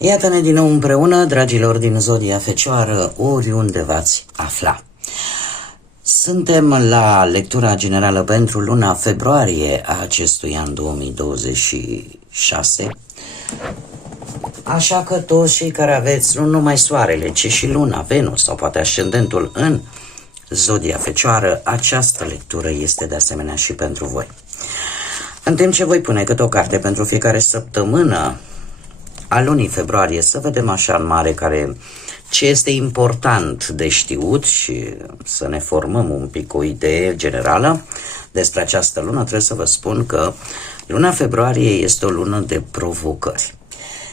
Iată-ne din nou împreună, dragilor din Zodia Fecioară, oriunde v-ați afla. Suntem la lectura generală pentru luna februarie a acestui an 2026, așa că toți cei care aveți nu numai soarele, ci și luna, Venus sau poate ascendentul în Zodia Fecioară, această lectură este de asemenea și pentru voi. În timp ce voi pune câte o carte pentru fiecare săptămână a lunii februarie, să vedem așa în mare ce este important de știut și să ne formăm un pic o idee generală despre această lună. Trebuie să vă spun că luna februarie este o lună de provocări.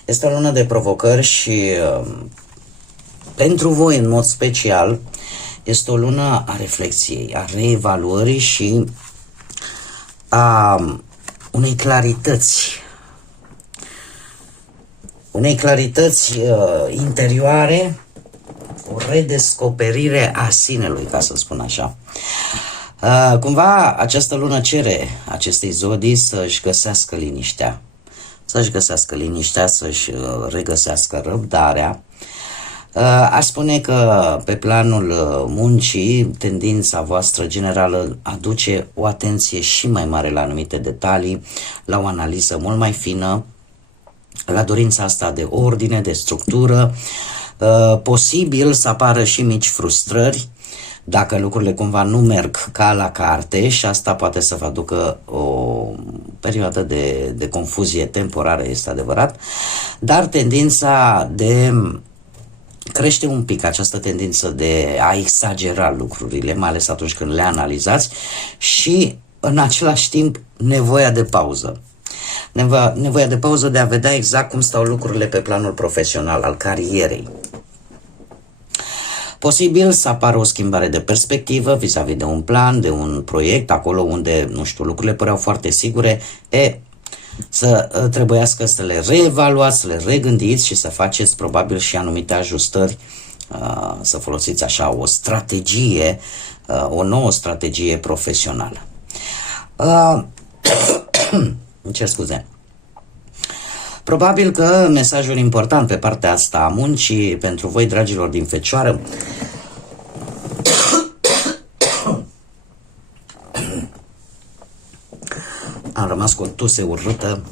Este o lună de provocări și pentru voi în mod special este o lună a reflexiei, a reevaluării și a unei clarități interioare, o redescoperire a sinelui, ca să spun așa. Cumva această lună cere acestei zodii să-și găsească liniștea, să-și regăsească răbdarea. Aș spune că pe planul muncii, tendința voastră generală aduce o atenție și mai mare la anumite detalii, la o analiză mult mai fină, la dorința asta de ordine, de structură. Posibil să apară și mici frustrări dacă lucrurile cumva nu merg ca la carte și asta poate să vă aducă o perioadă de confuzie temporară, este adevărat, dar tendința de crește un pic, această tendință de a exagera lucrurile, mai ales atunci când le analizați, și în același timp nevoia de pauză. Nevoia de pauză de a vedea exact cum stau lucrurile pe planul profesional, al carierei. Posibil să apară o schimbare de perspectivă vis-a-vis de un plan, de un proiect, acolo unde, nu știu, lucrurile păreau foarte sigure, să trebuiască să le reevaluați, să le regândiți și să faceți probabil și anumite ajustări, să folosiți așa o strategie, o nouă strategie profesională. Îmi cer scuze. Probabil că mesajul important pe partea asta a muncii pentru voi, dragilor din Fecioară, am rămas cu o tuse urâtă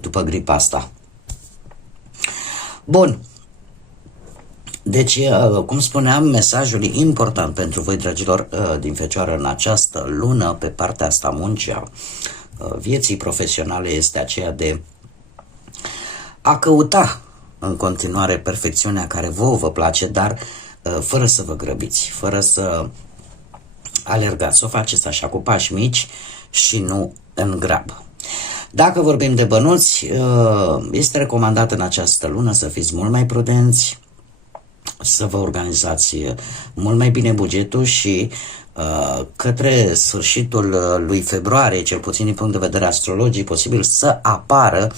după gripa asta. Bun. Deci, cum spuneam, mesajul important pentru voi, dragilor din Fecioară, în această lună, pe partea asta a muncii, a vieții profesionale, este aceea de a căuta în continuare perfecțiunea care vouă vă place, dar fără să vă grăbiți, fără să alergați, o faceți așa cu pași mici și nu în grabă. Dacă vorbim de bănuți, este recomandat în această lună să fiți mult mai prudenți, să vă organizați mult mai bine bugetul și către sfârșitul lui februarie, cel puțin din punct de vedere astrologic, posibil să apară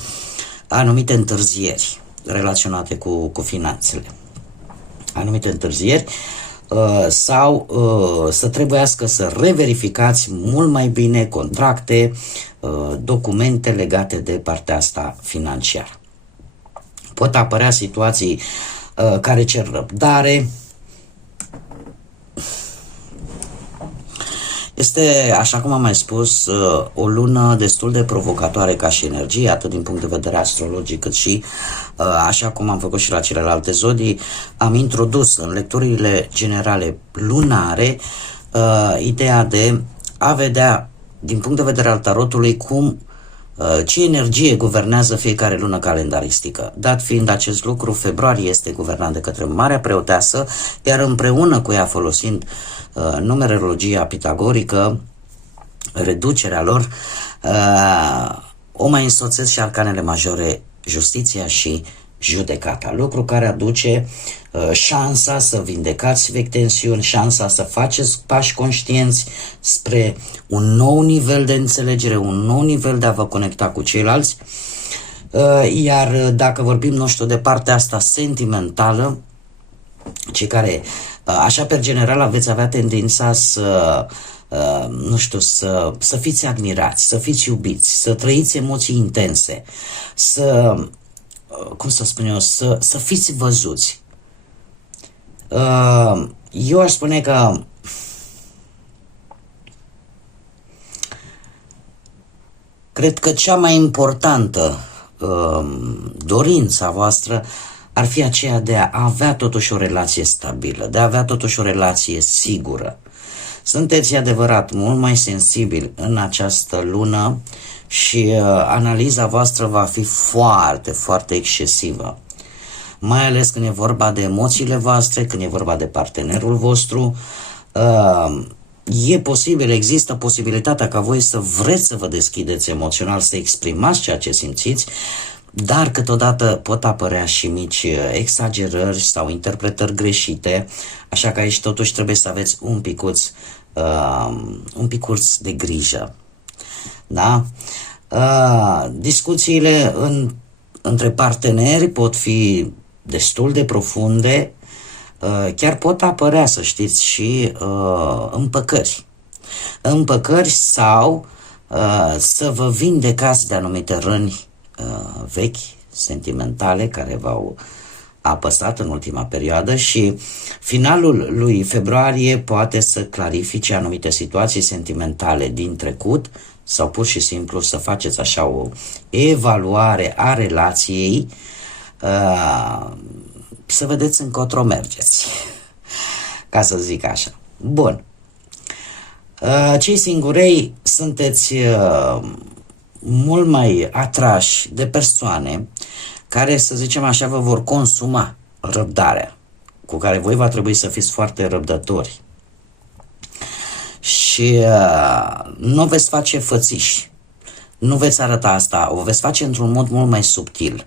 anumite întârzieri relaționate cu finanțele. Anumite întârzieri sau să trebuiască să reverificați mult mai bine contracte, documente legate de partea asta financiară. Pot apărea situații care cer răbdare. Este, așa cum am mai spus, o lună destul de provocatoare ca și energie, atât din punct de vedere astrologic, cât și, așa cum am făcut și la celelalte zodii, am introdus în lecturile generale lunare ideea de a vedea, din punct de vedere al tarotului, ce energie guvernează fiecare lună calendaristică. Dat fiind acest lucru, februarie este guvernat de către Marea Preoteasă, iar împreună cu ea, folosind numerologia pitagorică, reducerea lor, o mai însoțesc și arcanele majore, justiția și judecata, lucru care aduce șansa să vindecați vechi tensiuni, șansa să faceți pași conștienți spre un nou nivel de înțelegere, un nou nivel de a vă conecta cu ceilalți. Iar dacă vorbim, nu știu, de partea asta sentimentală, cei care, așa pe general, aveți avea tendința să, nu știu, să fiți admirați, să fiți iubiți, să trăiți emoții intense, să, cum să spun eu, să fiți văzuți. Eu aș spune că cred că cea mai importantă dorința voastră ar fi aceea de a avea totuși o relație stabilă, de a avea totuși o relație sigură. Sunteți adevărat mult mai sensibili în această lună și analiza voastră va fi foarte, foarte excesivă. Mai ales când e vorba de emoțiile voastre, când e vorba de partenerul vostru. E posibil, există posibilitatea ca voi să vreți să vă deschideți emoțional, să exprimați ceea ce simțiți, dar câteodată pot apărea și mici exagerări sau interpretări greșite, așa că aici totuși trebuie să aveți un picuț de grijă. Da? Discuțiile între parteneri pot fi destul de profunde, chiar pot apărea, să știți, și împăcări sau să vă vindecați de anumite răni vechi, sentimentale, care v-au apăsat în ultima perioadă, și finalul lui februarie poate să clarifice anumite situații sentimentale din trecut sau pur și simplu să faceți așa o evaluare a relației, să vedeți încotro mergeți, ca să zic așa. Bun. Cei singurei sunteți mult mai atrași de persoane care, să zicem așa, vă vor consuma răbdarea, cu care voi va trebui să fiți foarte răbdători. Și nu veți face fățiși, nu veți arăta asta, o veți face într-un mod mult mai subtil.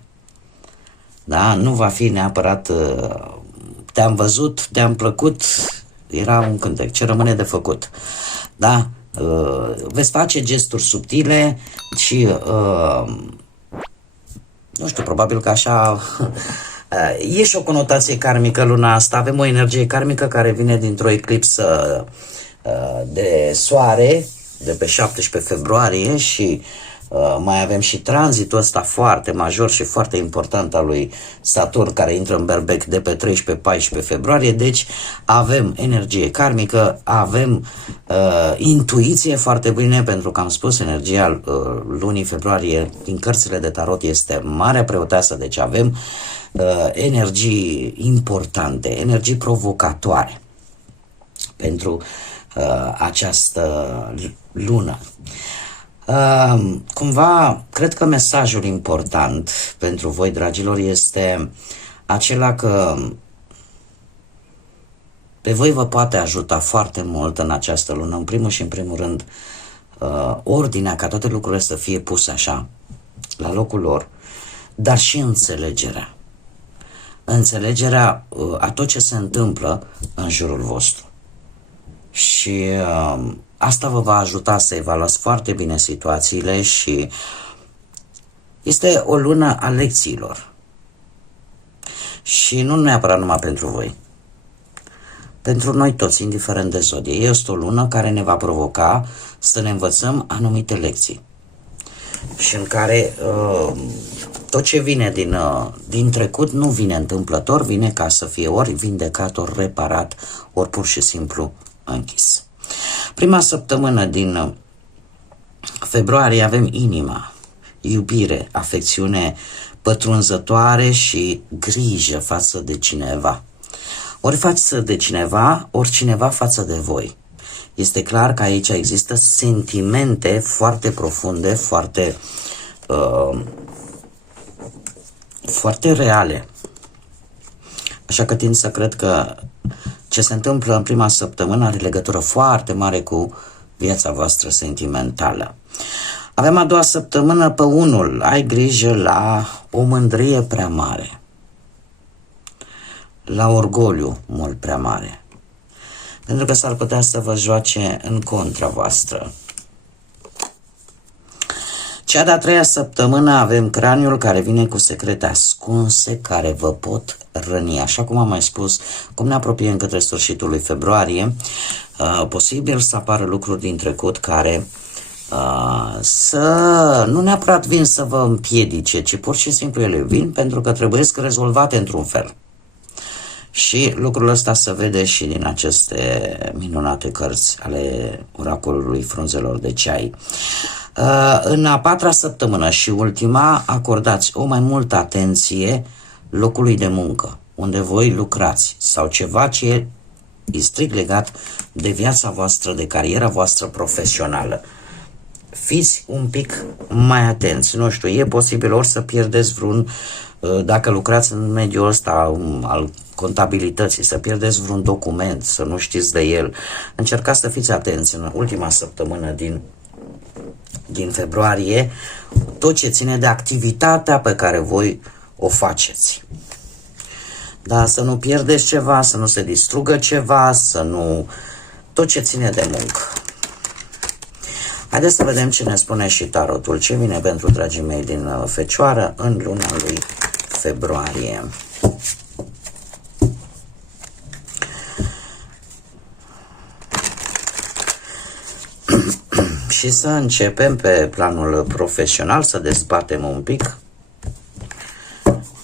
Da? Nu va fi neapărat te-am văzut, te-am plăcut, era un cântec, ce rămâne de făcut. Da? Veți face gesturi subtile și nu știu, probabil că așa e și o conotație karmică luna asta. Avem o energie karmică care vine dintr-o eclipsă de soare de pe 17 februarie și mai avem și tranzitul ăsta foarte major și foarte important al lui Saturn, care intră în berbec de pe 13-14 februarie, deci avem energie karmică, avem intuiție foarte bine, pentru că am spus, energia lunii februarie din cărțile de tarot este Marea Preoteasă, deci avem energii importante, energii provocatoare pentru această lună. Cumva, cred că mesajul important pentru voi, dragilor, este acela că pe voi vă poate ajuta foarte mult în această lună, în primul și în primul rând, ordinea, ca toate lucrurile să fie puse așa, la locul lor, dar și înțelegerea. Înțelegerea a tot ce se întâmplă în jurul vostru. Și asta vă va ajuta să evaluați foarte bine situațiile și este o lună a lecțiilor. Și nu neapărat numai pentru voi. Pentru noi toți, indiferent de zodie. Este o lună care ne va provoca să ne învățăm anumite lecții. Și în care tot ce vine din trecut nu vine întâmplător, vine ca să fie ori vindecat, ori reparat, ori pur și simplu închis. Prima săptămână din februarie avem inima, iubire, afecțiune pătrunzătoare și grijă față de cineva. Ori față de cineva, ori cineva față de voi. Este clar că aici există sentimente foarte profunde, foarte reale. Așa că tind să cred că ce se întâmplă în prima săptămână are legătură foarte mare cu viața voastră sentimentală. Avem a doua săptămână pe unul. Ai grijă la o mândrie prea mare. la orgoliu mult prea mare. Pentru că s-ar putea să vă joace în contra voastră. Cea de-a treia săptămână avem craniul care vine cu secrete ascunse care vă pot răni. Așa cum am mai spus, cum ne apropiem către sfârșitul lui februarie, posibil să apară lucruri din trecut care să nu neapărat vin să vă împiedice, ci pur și simplu ele vin pentru că trebuie să rezolvate într-un fel. Și lucrul ăsta se vede și din aceste minunate cărți ale oracolului frunzelor de ceai. În a patra săptămână și ultima, acordați o mai multă atenție locului de muncă, unde voi lucrați, sau ceva ce e strict legat de viața voastră, de cariera voastră profesională. Fiți un pic mai atenți, nu știu, e posibil ori să pierdeți vreun, dacă lucrați în mediul ăsta al contabilității, să pierdeți vreun document, să nu știți de el. Încercați să fiți atenți în ultima săptămână din februarie, tot ce ține de activitatea pe care voi o faceți. Da, să nu pierdeți ceva, să nu se distrugă ceva, să nu... tot ce ține de muncă. Haideți să vedem ce ne spune și tarotul, ce vine pentru dragii mei din Fecioară în luna lui februarie. Și să începem pe planul profesional, să dezbatem un pic,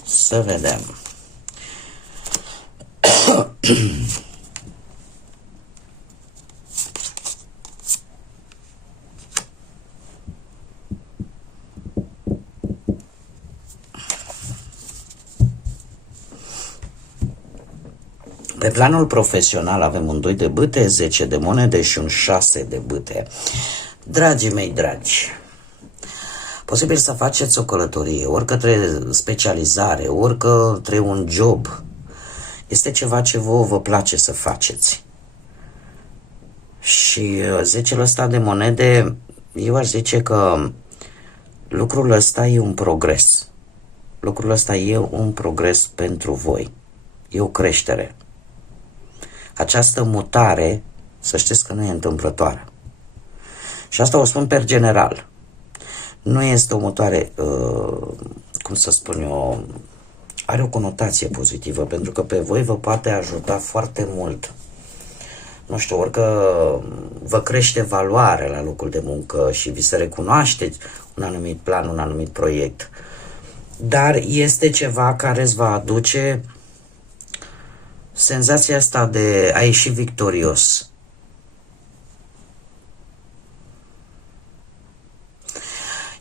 să vedem. Pe planul profesional avem un 2 de bâte, 10 de monede și un 6 de bâte. Dragii mei dragi, posibil să faceți o călătorie, ori către specializare, ori către un job. Este ceva ce vă place să faceți. Și 10-ul ăsta de monede, eu aș zice că lucrul ăsta e un progres. Lucrul ăsta e un progres pentru voi. E o creștere. Această mutare, să știți că nu e întâmplătoare. Și asta o spun per general. Nu este o mutare, cum să spun eu, are o conotație pozitivă, pentru că pe voi vă poate ajuta foarte mult. Nu știu, orică vă crește valoare la locul de muncă și vi se recunoaște un anumit plan, un anumit proiect. Dar este ceva care îți va aduce senzația asta de a ieși victorios.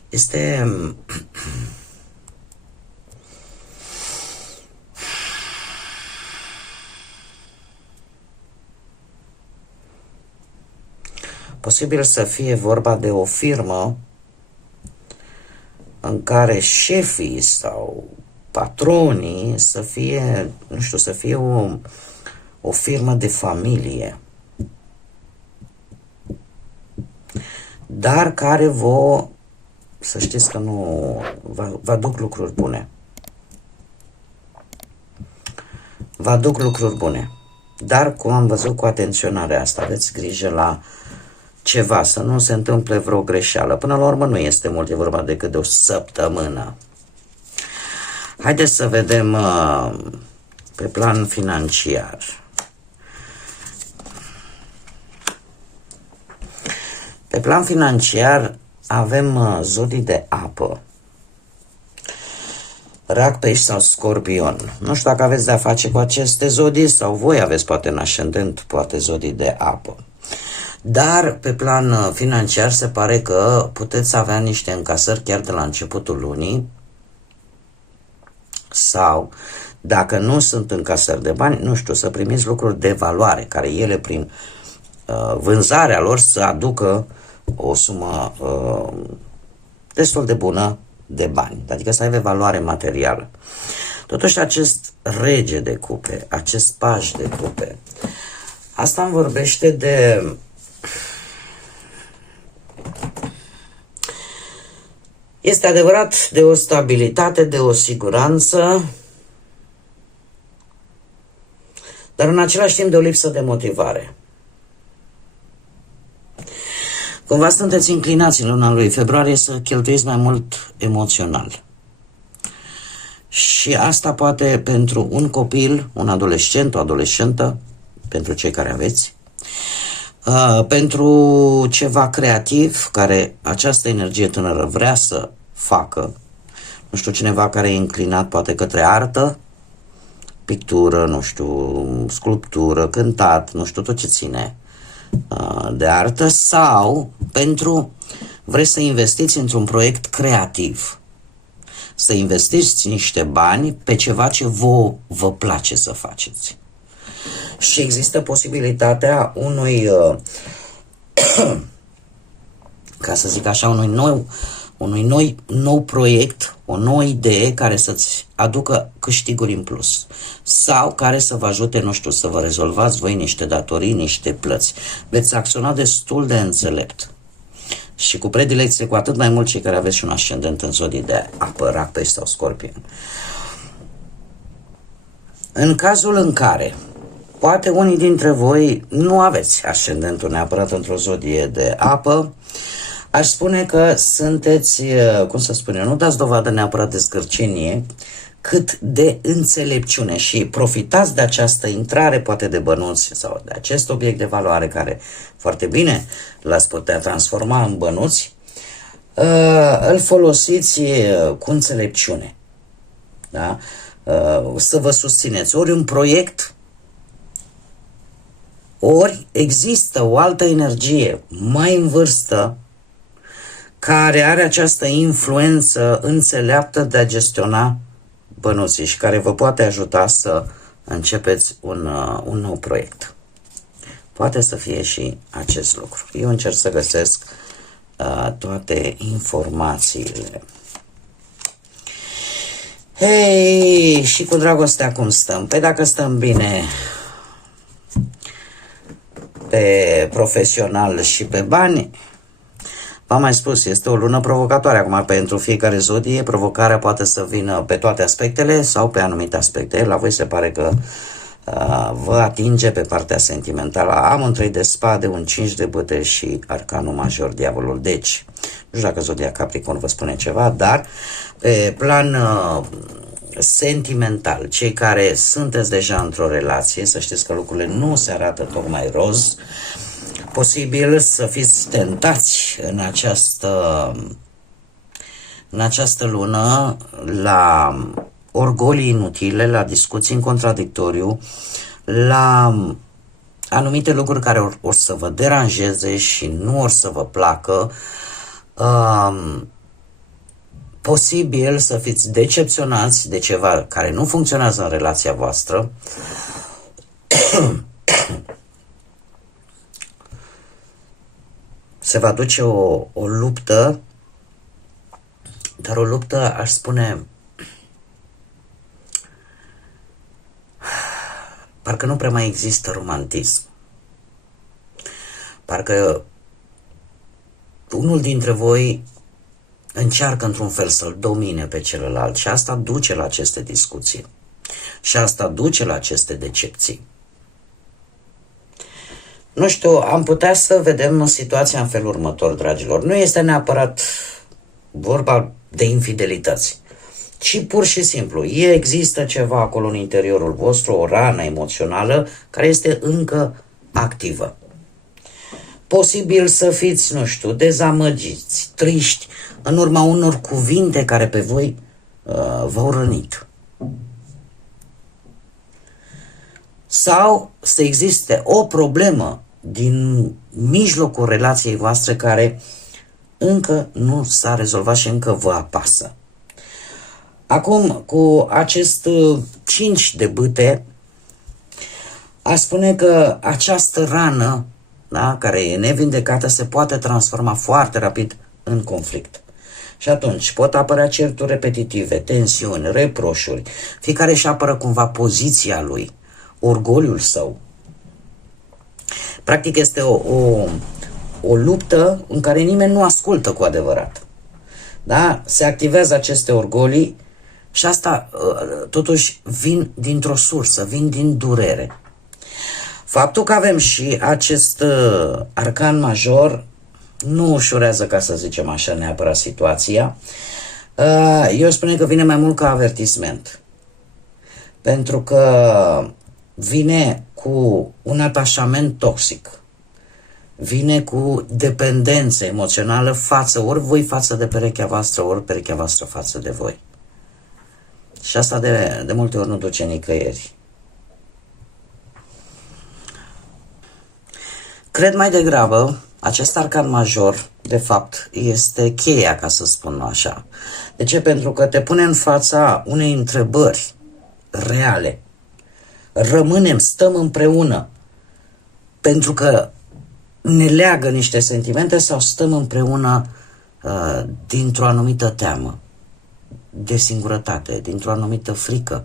Este posibil să fie vorba de o firmă în care șefii sau patronii să fie, nu știu, să fie o firmă de familie, dar care să știți că nu vă aduc lucruri bune. Vă aduc lucruri bune. Dar, cum am văzut cu atenționarea asta, aveți grijă la ceva, să nu se întâmple vreo greșeală. Până la urmă nu este mult, e vorba decât de o săptămână. Haideți să vedem pe plan financiar. Pe plan financiar avem zodii de apă. Rac, pești sau scorpion. Nu știu dacă aveți de-a face cu aceste zodii sau voi aveți poate în ascendent, poate zodii de apă. Dar pe plan financiar se pare că puteți avea niște încasări chiar de la începutul lunii, sau dacă nu sunt încasări de bani, nu știu, să primiți lucruri de valoare, care ele prin vânzarea lor să aducă o sumă destul de bună de bani, adică să aibă valoare materială. Totuși acest rege de cupe, acest paj de cupe, asta îmi vorbește de este adevărat de o stabilitate, de o siguranță, dar în același timp de o lipsă de motivare. Cumva sunteți inclinați în luna lui februarie să cheltuiți mai mult emoțional. Și asta poate pentru un copil, un adolescent, o adolescentă, pentru cei care aveți, pentru ceva creativ care această energie tânără vrea să facă, nu știu, cineva care e înclinat poate către artă, pictură, nu știu, sculptură, cântat, nu știu, tot ce ține de artă, sau pentru vreți să investiți într-un proiect creativ, să investiți niște bani pe ceva ce vă place să faceți. Și există posibilitatea unui, ca să zic așa, unui nou proiect, o nouă idee care să-ți aducă câștiguri în plus sau care să vă ajute, nu știu, să vă rezolvați voi niște datorii, niște plăți. Veți acționa destul de înțelept și cu predilecție, cu atât mai mult cei care aveți și un ascendent în zodii de apă, rac, pești sau scorpion. În cazul în care poate unii dintre voi nu aveți ascendentul neapărat într-o zodie de apă, aș spune că sunteți, cum să spun eu, nu dați dovadă neapărat de scârcenie, cât de înțelepciune și profitați de această intrare, poate de bănuți sau de acest obiect de valoare care foarte bine l-ați putea transforma în bănuți, îl folosiți cu înțelepciune. Da? Să vă susțineți ori un proiect, ori există o altă energie mai în vârstă care are această influență înțeleaptă de a gestiona bănuții și care vă poate ajuta să începeți un nou proiect. Poate să fie și acest lucru. Eu încerc să găsesc toate informațiile. Hei, și cu dragostea cum stăm? Păi dacă stăm bine pe profesional și pe bani, v-am mai spus, este o lună provocatoare. Acum, pentru fiecare zodie, provocarea poate să vină pe toate aspectele sau pe anumite aspecte. La voi se pare că vă atinge pe partea sentimentală. Am un 3 de spade, un 5 de bâte și arcanul major, diavolul. Deci, nu știu dacă zodia Capricorn vă spune ceva, dar pe plan sentimental, cei care sunteți deja într-o relație, să știți că lucrurile nu se arată tocmai roz. Posibil să fiți tentați în această lună la orgolii inutile, la discuții în contradictoriu, la anumite lucruri care or să vă deranjeze și nu or să vă placă. Posibil să fiți decepționați de ceva care nu funcționează în relația voastră. Se va duce o luptă, dar o luptă, aș spune, parcă nu prea mai există romantism. Parcă unul dintre voi încearcă într-un fel să-l domine pe celălalt și asta duce la aceste discuții. Și asta duce la aceste decepții. Nu știu, am putea să vedem situația în felul următor, dragilor. Nu este neapărat vorba de infidelități, ci pur și simplu există ceva acolo în interiorul vostru, o rană emoțională care este încă activă. Posibil să fiți, nu știu, dezamăgiți, triști în urma unor cuvinte care pe voi v-au rănit. Sau să existe o problemă din mijlocul relației voastre care încă nu s-a rezolvat și încă vă apasă. Acum, cu acest 5 de bâte, aș spune că această rană, da, care e nevindecată, se poate transforma foarte rapid în conflict. Și atunci pot apărea certuri repetitive, tensiuni, reproșuri. Fiecare își apără cumva poziția lui, orgoliul său. Practic este o luptă în care nimeni nu ascultă cu adevărat. Da? Se activează aceste orgolii și asta totuși vin dintr-o sursă, vin din durere. Faptul că avem și acest arcan major nu ușurează, ca să zicem așa, neapărat situația. Eu spun că vine mai mult ca avertisment. Pentru că vine cu un atașament toxic. Vine cu dependență emoțională ori voi față de perechea voastră, ori perechea voastră față de voi. Și asta de multe ori nu duce nicăieri. Cred mai degrabă, acest arcan major, de fapt, este cheia, ca să spun așa. De ce? Pentru că te pune în fața unei întrebări reale. Stăm împreună pentru că ne leagă niște sentimente sau stăm împreună dintr-o anumită teamă, de singurătate, dintr-o anumită frică.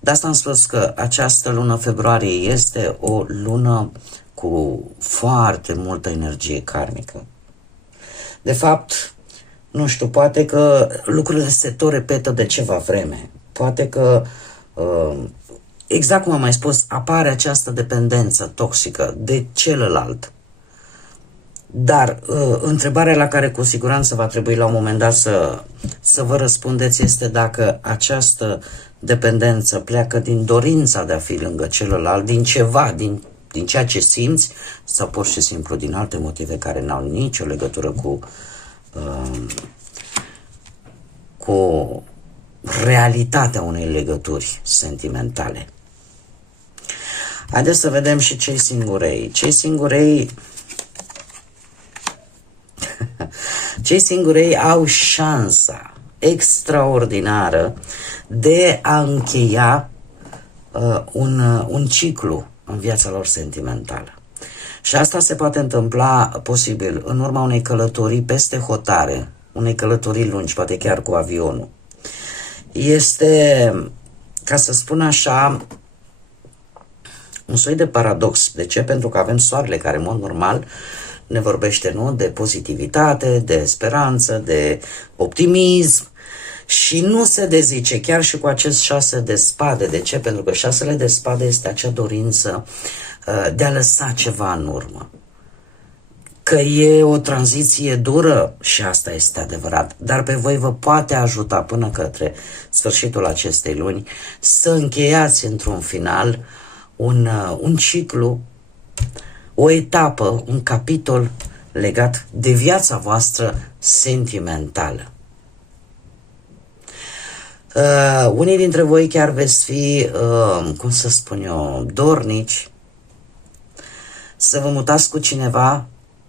De asta am spus că această lună februarie este o lună cu foarte multă energie karmică. De fapt, nu știu, poate că lucrurile se tot repetă de ceva vreme. Poate că, exact cum am mai spus, apare această dependență toxică de celălalt. Dar întrebarea la care cu siguranță va trebui la un moment dat să vă răspundeți este dacă această dependență pleacă din dorința de a fi lângă celălalt, din ceva, din ceea ce simți, sau pur și simplu din alte motive care n-au nicio legătură cu realitatea unei legături sentimentale. Haideți să vedem și cei singurei. Cei singurei au șansa extraordinară de a încheia un ciclu în viața lor sentimentală. Și asta se poate întâmpla posibil în urma unei călătorii peste hotare, unei călătorii lungi, poate chiar cu avionul. Este, ca să spun așa, un soi de paradox. De ce? Pentru că avem soarele care, în mod normal, ne vorbește, nu, de pozitivitate, de speranță, de optimism și nu se dezice chiar și cu acest 6 de spade. De ce? Pentru că 6 de spade este acea dorință de a lăsa ceva în urmă. Că e o tranziție dură și asta este adevărat, dar pe voi vă poate ajuta până către sfârșitul acestei luni să încheiați într-un final un ciclu, o etapă, un capitol legat de viața voastră sentimentală. Unii dintre voi chiar veți fi, cum să spun eu, dornici să vă mutați cu cineva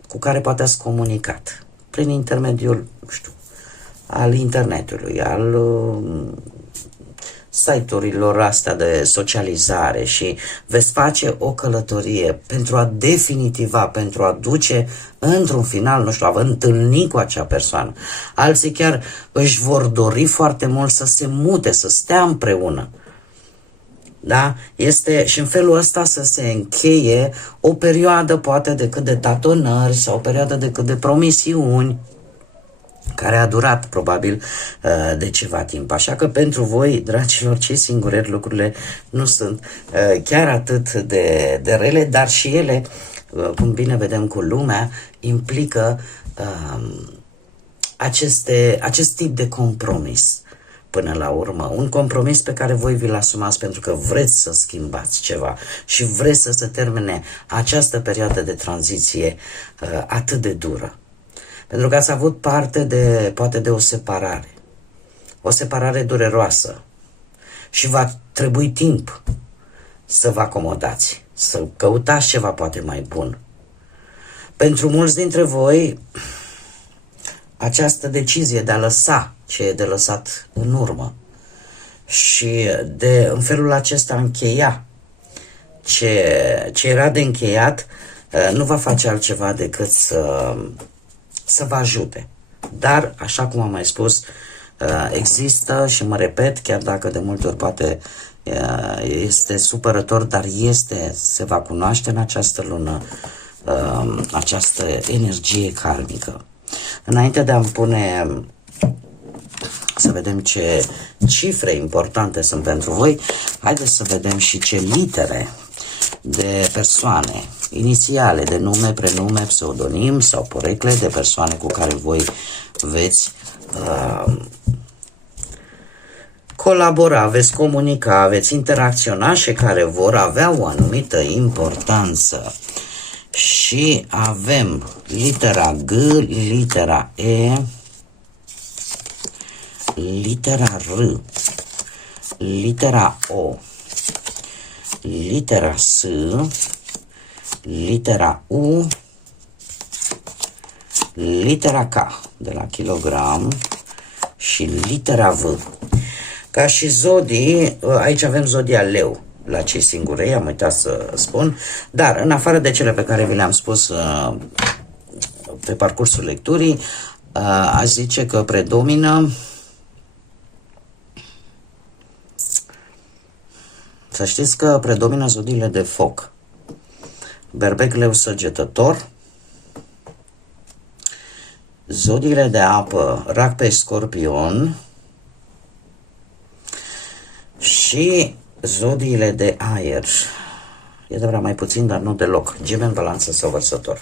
cu care poate ați comunicat prin intermediul, nu știu, al internetului, al site-urilor astea de socializare și veți face o călătorie pentru a definitiva, pentru a duce într-un final, nu știu, a vă întâlni cu acea persoană. Alții chiar își vor dori foarte mult să se mute, să stea împreună. Da? Este și în felul ăsta să se încheie o perioadă poate decât de tatonări sau o perioadă decât de promisiuni care a durat probabil de ceva timp. Așa că pentru voi, dragilor, cei singureri, lucrurile nu sunt chiar atât de rele, dar și ele, cum bine vedem cu lumea, implică acest tip de compromis. Până la urmă, un compromis pe care voi vi-l asumați pentru că vreți să schimbați ceva și vreți să se termine această perioadă de tranziție atât de dură. Pentru că ați avut parte poate de o separare dureroasă și va trebui timp să vă acomodați, să căutați ceva poate mai bun. Pentru mulți dintre voi, această decizie de a lăsa ce e de lăsat în urmă și de în felul acesta încheia ce era de încheiat, nu va face altceva decât să vă ajute. Dar, așa cum am mai spus, există, și mă repet, chiar dacă de multe ori poate este supărător, dar se va cunoaște în această lună această energie karmică. Înainte de a-mi pune să vedem ce cifre importante sunt pentru voi. Haideți să vedem și ce litere de persoane, inițiale, de nume, prenume, pseudonim sau porecle de persoane cu care voi veți colabora, veți comunica, veți interacționa și care vor avea o anumită importanță. Și avem litera G, litera E, litera R, litera O, litera S, litera U, litera K de la kilogram și litera V. Ca și zodii, aici avem zodia Leu la cei singurei, am uitat să spun, dar în afară de cele pe care vi le-am spus pe parcursul lecturii, aș zice că predomină, să știți că predomină zodiile de foc: Berbec, Leu, Săgetător, zodiile de apă, Rac, Pești, Scorpion și zodiile de aer. E adevărat, mai puțin, dar nu deloc: Gemeni, Balanță sau Vărsător.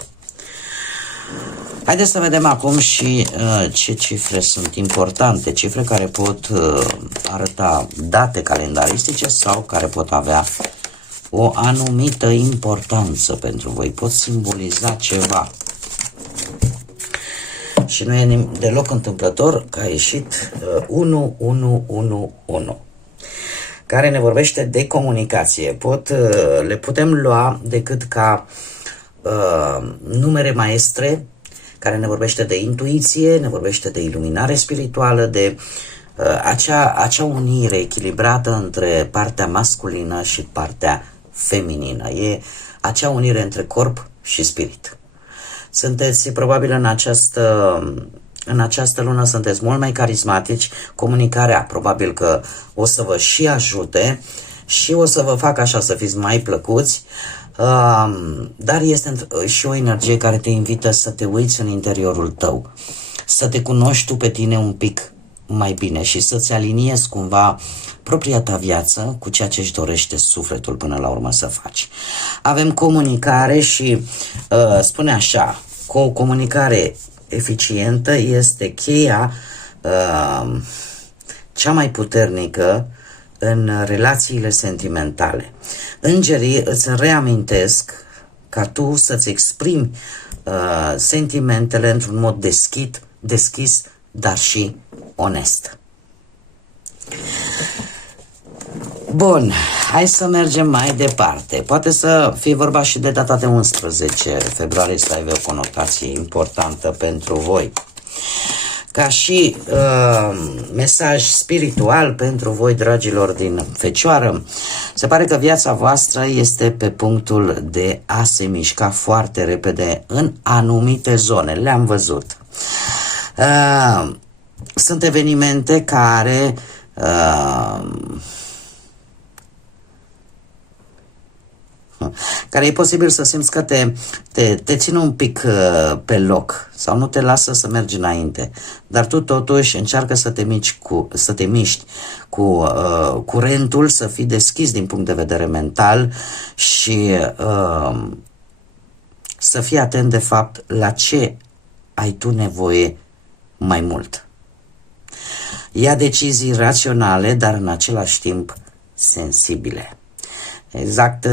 Haideți să vedem acum și ce cifre sunt importante, cifre care pot arăta date calendaristice sau care pot avea o anumită importanță pentru voi, pot simboliza ceva. Și nu e deloc întâmplător că a ieșit 1111, care ne vorbește de comunicație. Le putem lua decât ca numere maestre, care ne vorbește de intuiție, ne vorbește de iluminare spirituală, de acea unire echilibrată între partea masculină și partea feminină. E acea unire între corp și spirit. Sunteți probabil în această lună sunteți mult mai carismatici, comunicarea probabil că o să vă și ajute și o să vă facă așa să fiți mai plăcuți, dar este și o energie care te invită să te uiți în interiorul tău, să te cunoști tu pe tine un pic mai bine și să-ți aliniezi cumva propria ta viață cu ceea ce își dorește sufletul până la urmă să faci. Avem comunicare și spune așa, cu o comunicare eficientă este cheia cea mai puternică în relațiile sentimentale. Îngerii îți reamintesc ca tu să-ți exprimi sentimentele într-un mod deschis, dar și onest. Bun, hai să mergem mai departe. Poate să fie vorba și de data de 11 februarie, să aibă o conotație importantă pentru voi. Ca și mesaj spiritual pentru voi, dragilor din Fecioară, se pare că viața voastră este pe punctul de a se mișca foarte repede în anumite zone. Le-am văzut. Sunt evenimente care e posibil să simți că te ține un pic pe loc sau nu te lasă să mergi înainte, dar tu totuși încearcă să te miști cu curentul, să fii deschis din punct de vedere mental și să fii atent de fapt la ce ai tu nevoie mai mult. Ia decizii raționale, dar în același timp sensibile. Exact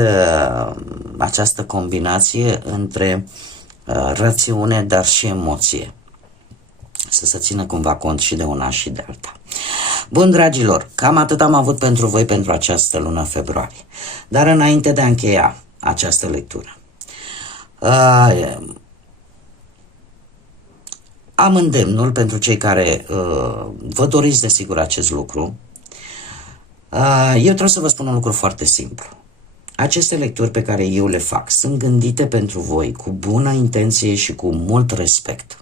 această combinație între rațiune, dar și emoție. Să se țină cumva cont și de una și de alta. Bun, dragilor, cam atât am avut pentru voi pentru această lună februarie. Dar înainte de a încheia această lectură, am îndemnul pentru cei care vă doriți desigur acest lucru. Eu trebuie să vă spun un lucru foarte simplu. Aceste lecturi pe care eu le fac sunt gândite pentru voi cu bună intenție și cu mult respect.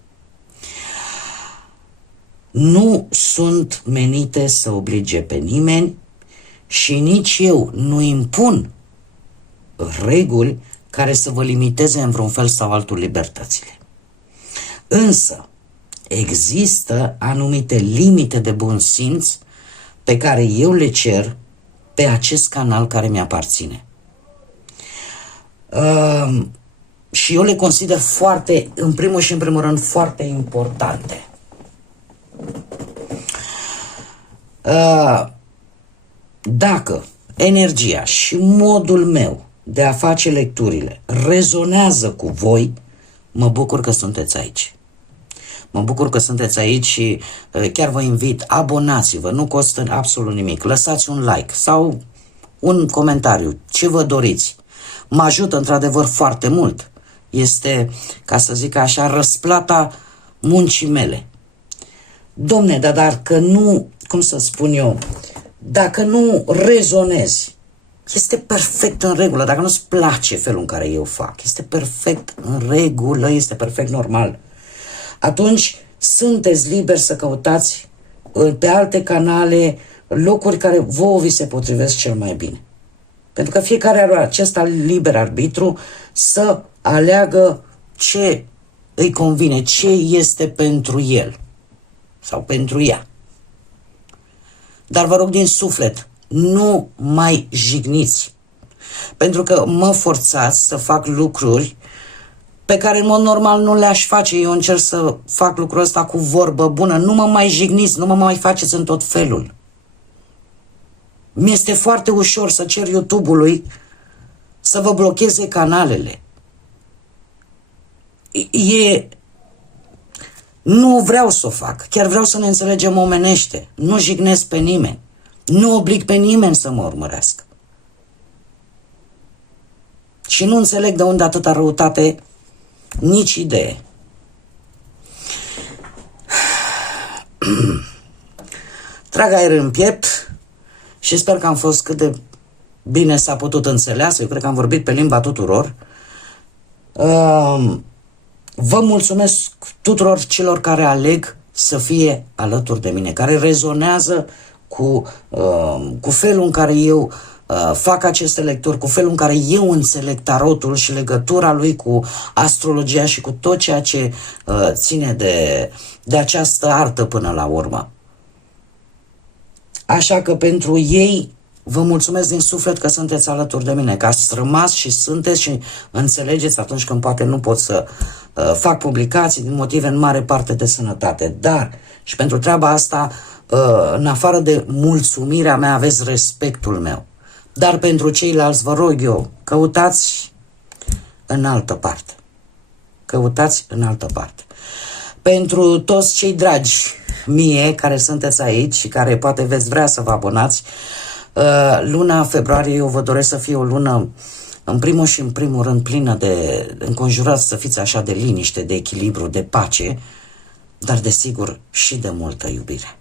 Nu sunt menite să oblige pe nimeni și nici eu nu impun reguli care să vă limiteze în vreun fel sau altul libertățile. Însă, există anumite limite de bun simț pe care eu le cer pe acest canal care mi-aparține. Și eu le consider foarte, în primul și în primul rând, foarte importante. Dacă energia și modul meu de a face lecturile rezonează cu voi, mă bucur că sunteți aici. Mă bucur că sunteți aici și chiar vă invit, abonați-vă, nu costă absolut nimic. Lăsați un like sau un comentariu, ce vă doriți. Mă ajută într-adevăr foarte mult. Este, ca să zic așa, răsplata muncii mele. Domne, dar dacă nu, cum să spun eu, dacă nu rezonezi, este perfect în regulă. Dacă nu-ți place felul în care eu fac, este perfect în regulă, este perfect normal. Atunci sunteți liberi să căutați pe alte canale locuri care vouă vi se potrivesc cel mai bine. Pentru că fiecare are acest liber arbitru să aleagă ce îi convine, ce este pentru el sau pentru ea. Dar vă rog din suflet, nu mai jigniți. Pentru că mă forțați să fac lucruri pe care în mod normal nu le-aș face. Eu încerc să fac lucrul ăsta cu vorbă bună. Nu mă mai jigniți, nu mă mai faceți în tot felul. Mi-este foarte ușor să cer YouTube-ului să vă blocheze canalele. Nu vreau să o fac. Chiar vreau să ne înțelegem omenește. Nu jignesc pe nimeni. Nu oblig pe nimeni să mă urmărească. Și nu înțeleg de unde atâta răutate, nici idee. Trag aer în piept și sper că am fost cât de bine s-a putut înțeleasă. Eu cred că am vorbit pe limba tuturor. Vă mulțumesc tuturor celor care aleg să fie alături de mine, care rezonează cu felul în care eu fac aceste lecturi, cu felul în care eu înțeleg tarotul și legătura lui cu astrologia și cu tot ceea ce ține de această artă până la urmă. Așa că pentru ei vă mulțumesc din suflet că sunteți alături de mine, că ați rămas și sunteți și înțelegeți atunci când poate nu pot să fac publicații din motive în mare parte de sănătate. Dar și pentru treaba asta, în afară de mulțumirea mea, aveți respectul meu. Dar pentru ceilalți vă rog eu, căutați în altă parte. Căutați în altă parte. Pentru toți cei dragi mie care sunteți aici și care poate veți vrea să vă abonați, luna februarie eu vă doresc să fie o lună în primul și în primul rând plină de înconjurați, să fiți așa de liniște, de echilibru, de pace, dar desigur și de multă iubire.